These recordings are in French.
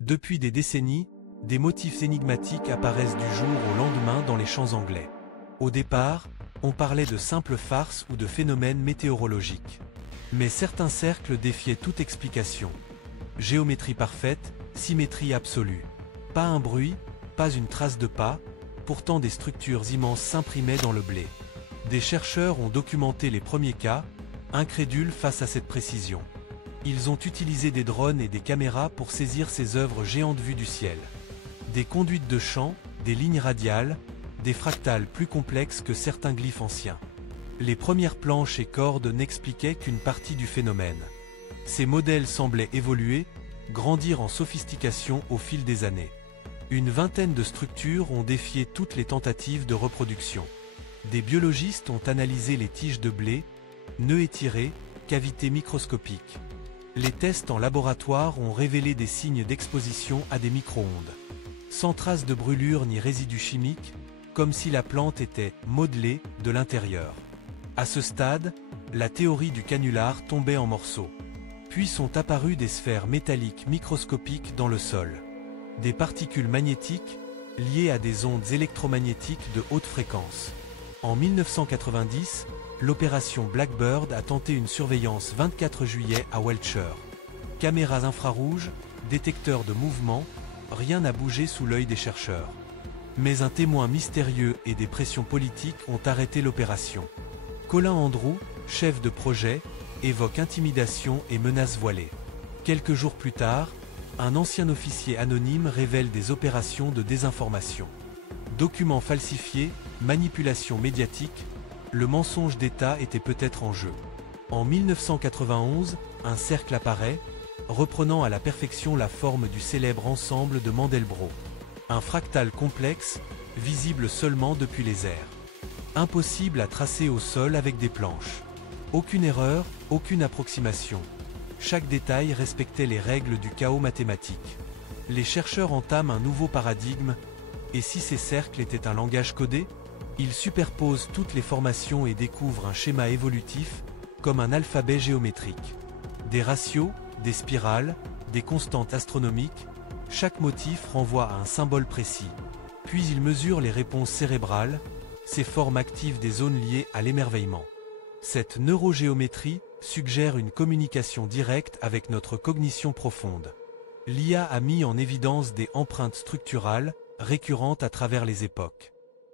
Depuis des décennies, des motifs énigmatiques apparaissent du jour au lendemain dans les champs anglais. Au départ, on parlait de simples farces ou de phénomènes météorologiques. Mais certains cercles défiaient toute explication. Géométrie parfaite, symétrie absolue. Pas un bruit, pas une trace de pas, pourtant des structures immenses s'imprimaient dans le blé. Des chercheurs ont documenté les premiers cas, incrédules face à cette précision. Ils ont utilisé des drones et des caméras pour saisir ces œuvres géantes vues du ciel. Des conduites de champs, des lignes radiales, des fractales plus complexes que certains glyphes anciens. Les premières planches et cordes n'expliquaient qu'une partie du phénomène. Ces modèles semblaient évoluer, grandir en sophistication au fil des années. Une vingtaine de structures ont défié toutes les tentatives de reproduction. Des biologistes ont analysé les tiges de blé, nœuds étirés, cavités microscopiques. Les tests en laboratoire ont révélé des signes d'exposition à des micro-ondes. Sans trace de brûlure ni résidus chimiques, comme si la plante était modelée de l'intérieur. À ce stade, la théorie du canular tombait en morceaux. Puis sont apparues des sphères métalliques microscopiques dans le sol. Des particules magnétiques, liées à des ondes électromagnétiques de haute fréquence. En 1990, l'opération Blackbird a tenté une surveillance 24 juillet à Wiltshire. Caméras infrarouges, détecteurs de mouvement, rien n'a bougé sous l'œil des chercheurs. Mais un témoin mystérieux et des pressions politiques ont arrêté l'opération. Colin Andrew, chef de projet, évoque intimidation et menaces voilées. Quelques jours plus tard, un ancien officier anonyme révèle des opérations de désinformation. Documents falsifiés, manipulation médiatique, le mensonge d'État était peut-être en jeu. En 1991, un cercle apparaît, reprenant à la perfection la forme du célèbre ensemble de Mandelbrot. Un fractal complexe, visible seulement depuis les airs. Impossible à tracer au sol avec des planches. Aucune erreur, aucune approximation. Chaque détail respectait les règles du chaos mathématique. Les chercheurs entament un nouveau paradigme, et si ces cercles étaient un langage codé, ils superposent toutes les formations et découvrent un schéma évolutif, comme un alphabet géométrique. Des ratios, des spirales, des constantes astronomiques, chaque motif renvoie à un symbole précis. Puis ils mesurent les réponses cérébrales, ces formes actives des zones liées à l'émerveillement. Cette neurogéométrie suggère une communication directe avec notre cognition profonde. L'IA a mis en évidence des empreintes structurales, récurrentes à travers les époques.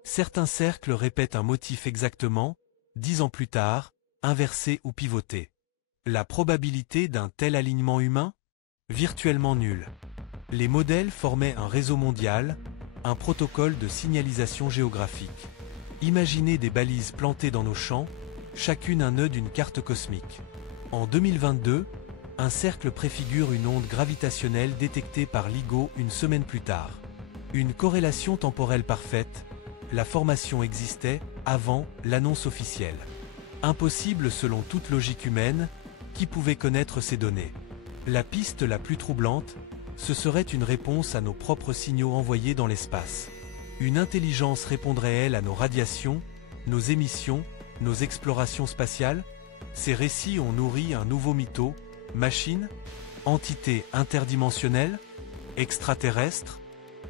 Certains cercles répètent un motif exactement, 10 ans plus tard, inversé ou pivoté. La probabilité d'un tel alignement humain? Virtuellement nulle. Les modèles formaient un réseau mondial, un protocole de signalisation géographique. Imaginez des balises plantées dans nos champs, chacune un nœud d'une carte cosmique. En 2022, un cercle préfigure une onde gravitationnelle détectée par LIGO une semaine plus tard. Une corrélation temporelle parfaite, la formation existait avant l'annonce officielle. Impossible selon toute logique humaine, qui pouvait connaître ces données? La piste la plus troublante, ce serait une réponse à nos propres signaux envoyés dans l'espace. Une intelligence répondrait-elle à nos radiations, nos émissions, nos explorations spatiales? Ces récits ont nourri un nouveau mytho, machine, entité interdimensionnelle, extraterrestre.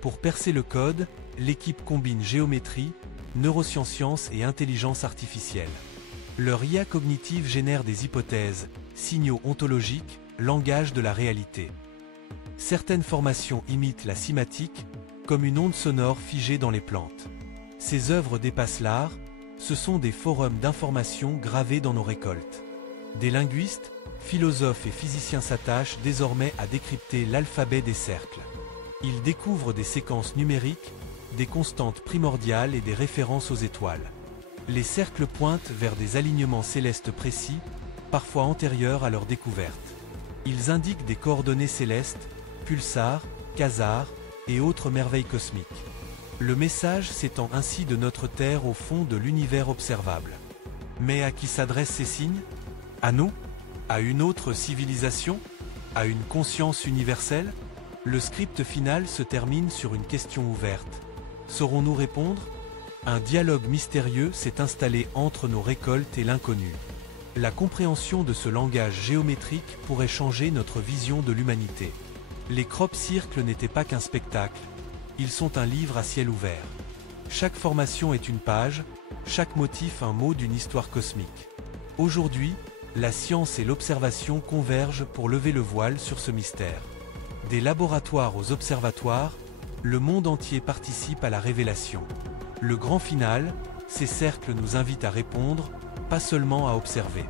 Pour percer le code, l'équipe combine géométrie, neurosciences et intelligence artificielle. Leur IA cognitive génère des hypothèses, signaux ontologiques, langage de la réalité. Certaines formations imitent la cymatique, comme une onde sonore figée dans les plantes. Ces œuvres dépassent l'art, ce sont des forums d'information gravés dans nos récoltes. Des linguistes, philosophes et physiciens s'attachent désormais à décrypter l'alphabet des cercles. Ils découvrent des séquences numériques, des constantes primordiales et des références aux étoiles. Les cercles pointent vers des alignements célestes précis, parfois antérieurs à leur découverte. Ils indiquent des coordonnées célestes, pulsars, quasars et autres merveilles cosmiques. Le message s'étend ainsi de notre Terre au fond de l'univers observable. Mais à qui s'adressent ces signes? À nous? À une autre civilisation? À une conscience universelle? Le script final se termine sur une question ouverte. Saurons-nous répondre? Un dialogue mystérieux s'est installé entre nos récoltes et l'inconnu. La compréhension de ce langage géométrique pourrait changer notre vision de l'humanité. Les crop-circles n'étaient pas qu'un spectacle, ils sont un livre à ciel ouvert. Chaque formation est une page, chaque motif un mot d'une histoire cosmique. Aujourd'hui, la science et l'observation convergent pour lever le voile sur ce mystère. Des laboratoires aux observatoires, le monde entier participe à la révélation. Le grand final, ces cercles nous invitent à répondre, pas seulement à observer.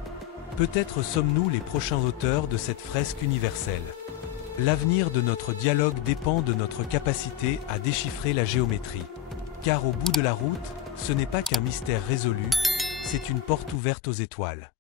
Peut-être sommes-nous les prochains auteurs de cette fresque universelle. L'avenir de notre dialogue dépend de notre capacité à déchiffrer la géométrie. Car au bout de la route, ce n'est pas qu'un mystère résolu, c'est une porte ouverte aux étoiles.